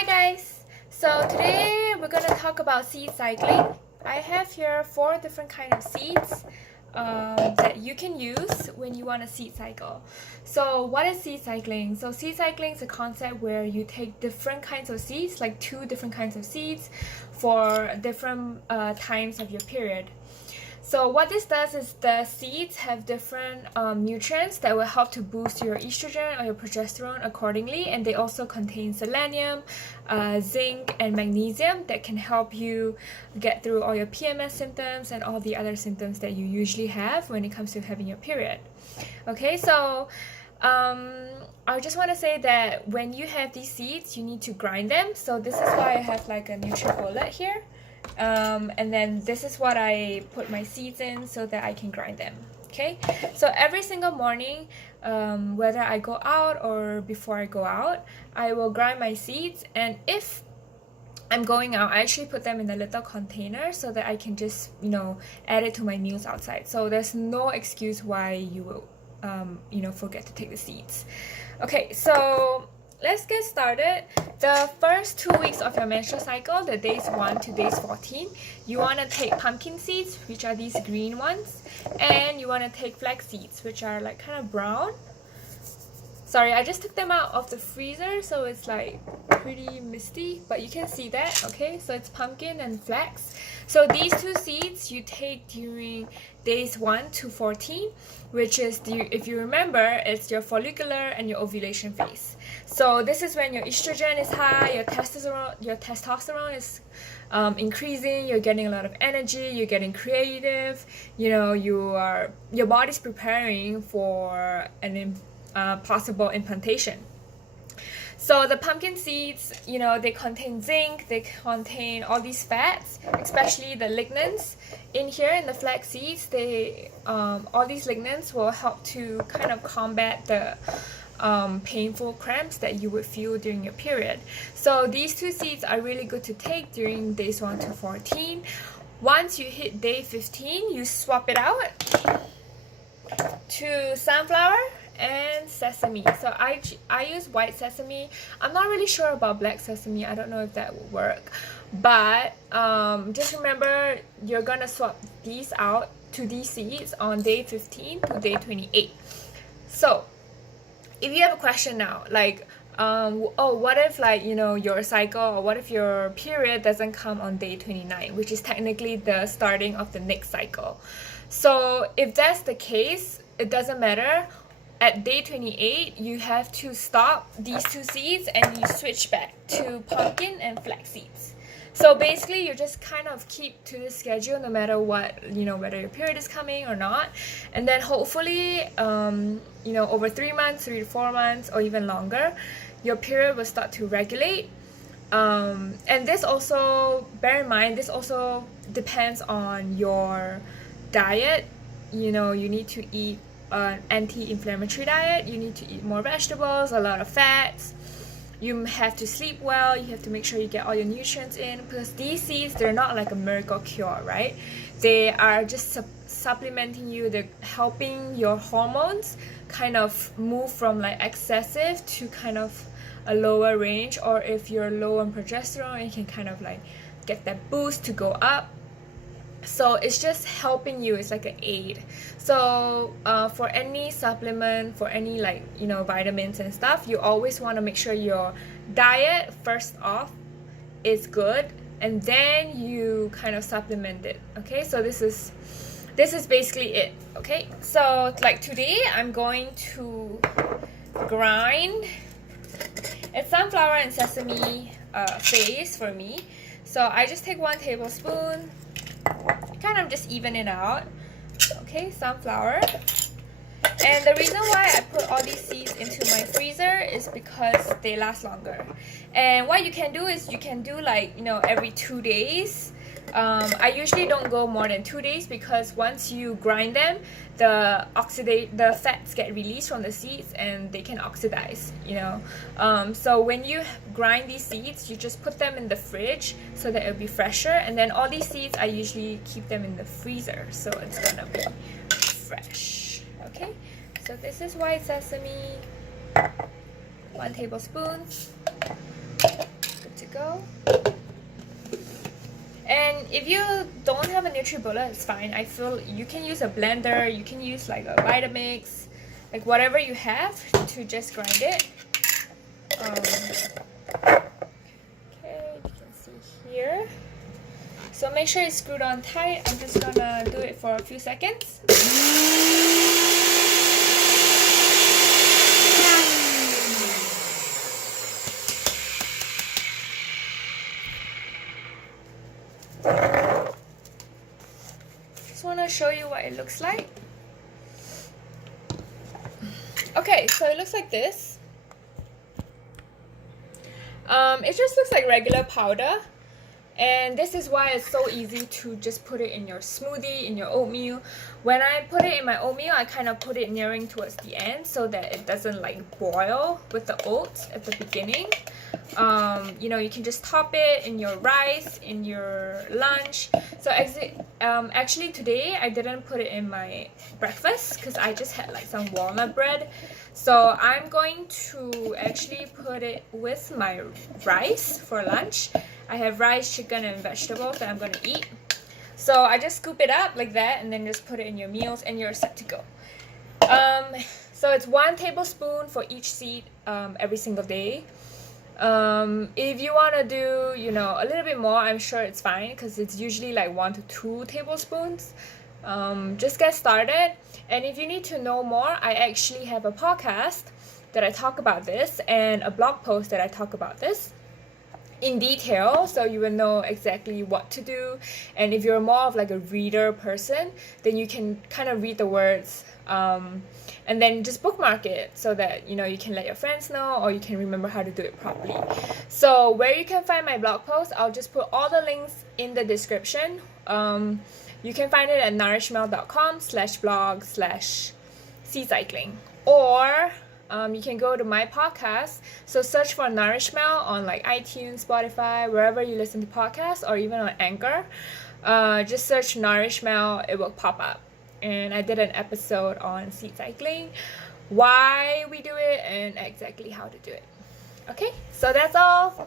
Hi guys! So today we're going to talk about seed cycling. I have here 4 different kinds of seeds that you can use when you want to seed cycle. So what is seed cycling? So seed cycling is a concept where you take different kinds of seeds, like 2 different kinds of seeds for different times of your period. So what this does is the seeds have different nutrients that will help to boost your estrogen or your progesterone accordingly, and they also contain selenium, zinc, and magnesium that can help you get through all your PMS symptoms and all the other symptoms that you usually have when it comes to having your period. Okay, so I just want to say that when you have these seeds, you need to grind them. So this is why I have like a NutriBullet here. And then this is what I put my seeds in so that I can grind them. Okay, so every single morning, whether I go out or before I go out, I will grind my seeds. And if I'm going out, I actually put them in a little container so that I can just, add it to my meals outside. So there's no excuse why you will, forget to take the seeds. Okay, so let's get started. The first 2 weeks of your menstrual cycle, the days 1 to days 14, you want to take pumpkin seeds, which are these green ones, and you want to take flax seeds, which are like kind of brown. Sorry, I just took them out of the freezer, so it's like pretty misty, but you can see that, okay? So it's pumpkin and flax. So these 2 seeds you take during days 1 to 14, which is, if you remember, it's your follicular and your ovulation phase. So this is when your estrogen is high, your testosterone is increasing, you're getting a lot of energy, you're getting creative, your body's preparing for an possible implantation. So the pumpkin seeds, they contain zinc, they contain all these fats, especially the lignans. In here in the flax seeds, all these lignans will help to kind of combat the painful cramps that you would feel during your period. So these 2 seeds are really good to take during days 1 to 14. Once you hit day 15, you swap it out to sunflower and sesame. So I use white sesame. I'm not really sure about black sesame. I don't know if that will work, but just remember you're gonna swap these out to these seeds on day 15 to day 28. So if you have a question now, like what if your cycle, or what if your period doesn't come on day 29, which is technically the starting of the next cycle? So if that's the case, it doesn't matter. At day 28, you have to stop these 2 seeds and you switch back to pumpkin and flax seeds. So basically, you just kind of keep to the schedule no matter what, whether your period is coming or not. And then hopefully, over 3 months, 3 to 4 months, or even longer, your period will start to regulate. And this also, bear in mind, this also depends on your diet. You need to eat an anti-inflammatory diet, you need to eat more vegetables, a lot of fats, you have to sleep well, you have to make sure you get all your nutrients in, because these seeds, they're not like a miracle cure, right? They are just supplementing you, they're helping your hormones kind of move from like excessive to kind of a lower range, or if you're low on progesterone, you can kind of like get that boost to go up. So it's just helping you, it's like an aid. So for any supplement, for any vitamins and stuff, you always want to make sure your diet first off is good, and then you kind of supplement it. Okay, so this is basically it. Okay, so like today I'm going to grind. It's sunflower and sesame phase for me. So I just take 1 tablespoon, kind of just even it out. Okay, sunflower. And the reason why I put all these seeds into my freezer is because they last longer. And what you can do is you can do every 2 days. I usually don't go more than 2 days, because once you grind them, the fats get released from the seeds and they can oxidize, so when you grind these seeds, you just put them in the fridge so that it'll be fresher. And then all these seeds, I usually keep them in the freezer, so it's gonna be fresh. Okay, so this is white sesame, 1 tablespoon. to go. And if you don't have a NutriBullet, it's fine. I feel you can use a blender, you can use like a Vitamix, like whatever you have to just grind it. Okay, you can see here. So make sure it's screwed on tight. I'm just gonna do it for a few seconds. Just want to show you what it looks like. Okay, so it looks like this. It just looks like regular powder, and this is why it's so easy to just put it in your smoothie, in your oatmeal. When I put it in my oatmeal, I kind of put it nearing towards the end so that it doesn't like boil with the oats at the beginning. You know, you can just top it in your rice, in your lunch. So actually today I didn't put it in my breakfast because I just had like some walnut bread. So I'm going to actually put it with my rice for lunch. I have rice, chicken, and vegetables that I'm going to eat. So I just scoop it up like that and then just put it in your meals and you're set to go. So it's 1 tablespoon for each seed every single day. If you want to do, you know, a little bit more, I'm sure it's fine because it's usually like 1 to 2 tablespoons. Just get started. And if you need to know more, I actually have a podcast that I talk about this and a blog post that I talk about this in detail, so you will know exactly what to do. And if you're more of like a reader person, then you can kind of read the words and then just bookmark it so that, you know, you can let your friends know or you can remember how to do it properly. So where you can find my blog post, I'll just put all the links in the description. You can find it at nourishmel.com/blog/seedcycling, or you can go to my podcast. So search for Nourishmel on like iTunes, Spotify, wherever you listen to podcasts, or even on Anchor. Just search Nourishmel, it will pop up. And I did an episode on seed cycling, why we do it, and exactly how to do it. Okay, so that's all.